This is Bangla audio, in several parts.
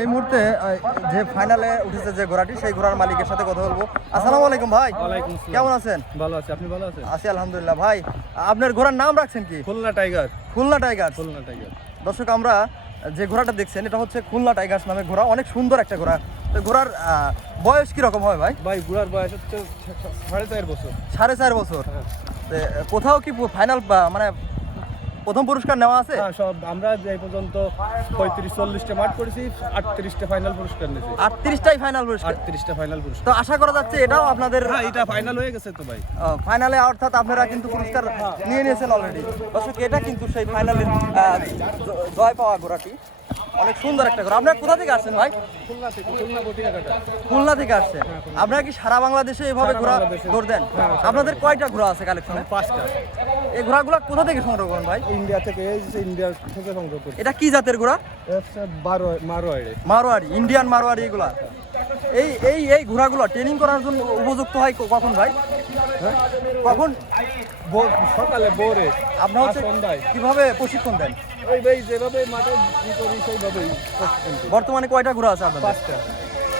এই মুহূর্তে যে ফাইনালে উঠেছে যে ঘোড়াটি সেই ঘোড়ার মালিকের সাথে কথা বলব। আসসালামু আলাইকুম ভাই। কেমন আছেন? ভালো আছে। আপনি ভালো আছেন? আছি আলহামদুলিল্লাহ। ভাই আপনার ঘোড়ার নাম রাখছেন কি? Khulna tiger. Khulna tiger Khulna tiger. দর্শক আমরা যে ঘোড়াটা দেখছেন এটা হচ্ছে খুলনা টাইগার্স নামে ঘোড়া। অনেক সুন্দর একটা ঘোড়া। তো ঘোড়ার বয়স কি রকম হবে ভাই? ভাই ঘোড়ার বয়স হচ্ছে সাড়ে চার বছর। সাড়ে চার বছর। হ্যাঁ। কোথাও কি ফাইনাল মানে প্রথম পুরস্কার নেওয়া আছে? হ্যাঁ সব আমরা এই পর্যন্ত পঁয়ত্রিশ চল্লিশটা মাঠ করেছি আটত্রিশটা ফাইনাল পুরস্কার নিয়েছি। আটত্রিশটাই ফাইনাল পুরস্কার। আটত্রিশটা ফাইনাল পুরস্কার। তো আশা করা যাচ্ছে এটাও আপনাদের হ্যাঁ এটা ফাইনাল হয়ে গেছে তো ভাই। ফাইনালে অর্থাৎ আপনারা কিন্তু পুরস্কার নিয়ে নিয়েছেন অলরেডি দর্শক এটা কিন্তু সেই ফাইনালের জয় পাওয়া ঘোড়াটি। অনেক সুন্দর একটা ঘোড়া আপনারা কোথা থেকে আসছেন ভাই? খুলনা থেকে আসছেন আপনারা কি সারা বাংলাদেশে এভাবে ঘোড়া দৌড় দেন? আপনাদের কয়টা ঘোড়া আছে কালেকশনে পাঁচটা। এই ঘোড়াগুলো কোথা থেকে সংগ্রহ করেন ভাই? ইন্ডিয়া থেকে এই যে ইন্ডিয়ার থেকে সংগ্রহ করছি। এটা কি জাতের ঘোড়া? এটা হচ্ছে বারো মারো আইডে মারোয়ারি ইন্ডিয়ান মারোয়ারি এগুলা। এই এই এই ঘোড়াগুলো ট্রেনিং করার জন্য উপযুক্ত হয় কখন ভাই? হ্যাঁ? কখন? সকালে ভোরে আপনার হচ্ছে কীভাবে প্রশিক্ষণ দেন? ওই ভাই যেভাবে মাঠে ই সেইভাবেই বর্তমানে কয়টা ঘোড়া আছে আপনাদের? পাঁচটা।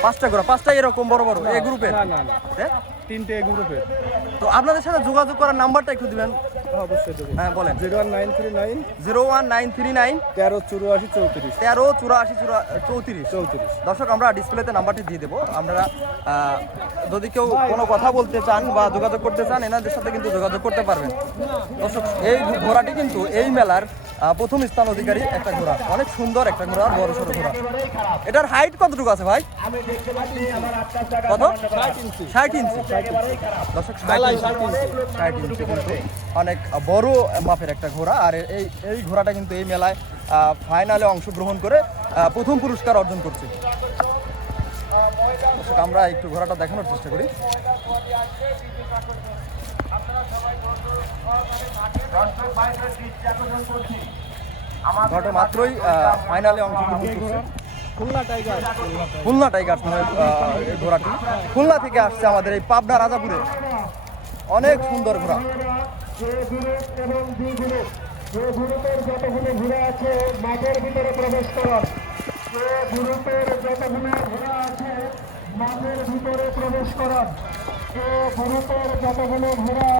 পাঁচটা ঘোড়া পাঁচটা এরকম বড় বড়? এই গ্রুপের? না না হ্যাঁ? তিনটে গ্রুপে তো আপনাদের সাথে যোগাযোগ করার নাম্বারটা একটু দিবেন। অবশ্যই দেবো। হ্যাঁ বলেন। Zero one nine three nine zero one nine three nine তেরো চুরাশি চৌত্রিশ। তেরো চুরাশি চৌত্রিশ। চৌত্রিশ। দর্শক আমরা ডিসপ্লেতে নাম্বারটি দিয়ে দেবো। আপনারা যদি কেউ কোনো কথা বলতে চান বা যোগাযোগ করতে চান এনাদের সাথে কিন্তু যোগাযোগ করতে পারবেন। দর্শক এই ঘোড়াটি কিন্তু এই মেলার প্রথম স্থান অধিকারী একটা ঘোড়া। অনেক সুন্দর একটা ঘোড়া বড় সড়ো ঘোড়া। এটার হাইট কতটুকু আছে ভাই? কত? ষাট ইঞ্চি। দর্শক, ষাট ইঞ্চি। 60 ইঞ্চি। ষাট ইঞ্চি কিন্তু অনেক বড় মাপের একটা ঘোড়া। আর এই এই ঘোড়াটা কিন্তু এই মেলায় ফাইনালে অংশগ্রহণ করে প্রথম পুরস্কার অর্জন করছে। দর্শক, আমরা একটু ঘোড়াটা দেখানোর চেষ্টা করি। ঘোড়াটা মাত্রই ফাইনালে অংশগ্রহণ করছে। খুলনা টাইগার ঘোড়াটি। খুলনা থেকে আসছে আমাদের এই পাবনা রাজাপুরে। অনেক সুন্দর ঘোড়া। মাঠের ভিতরে প্রবেশ করুন। যে গ্রুপের যতগুলো ঘোড়া আছে মাঠের ভিতরে প্রবেশ করুন যে গ্রুপের যতগুলো ঘোড়া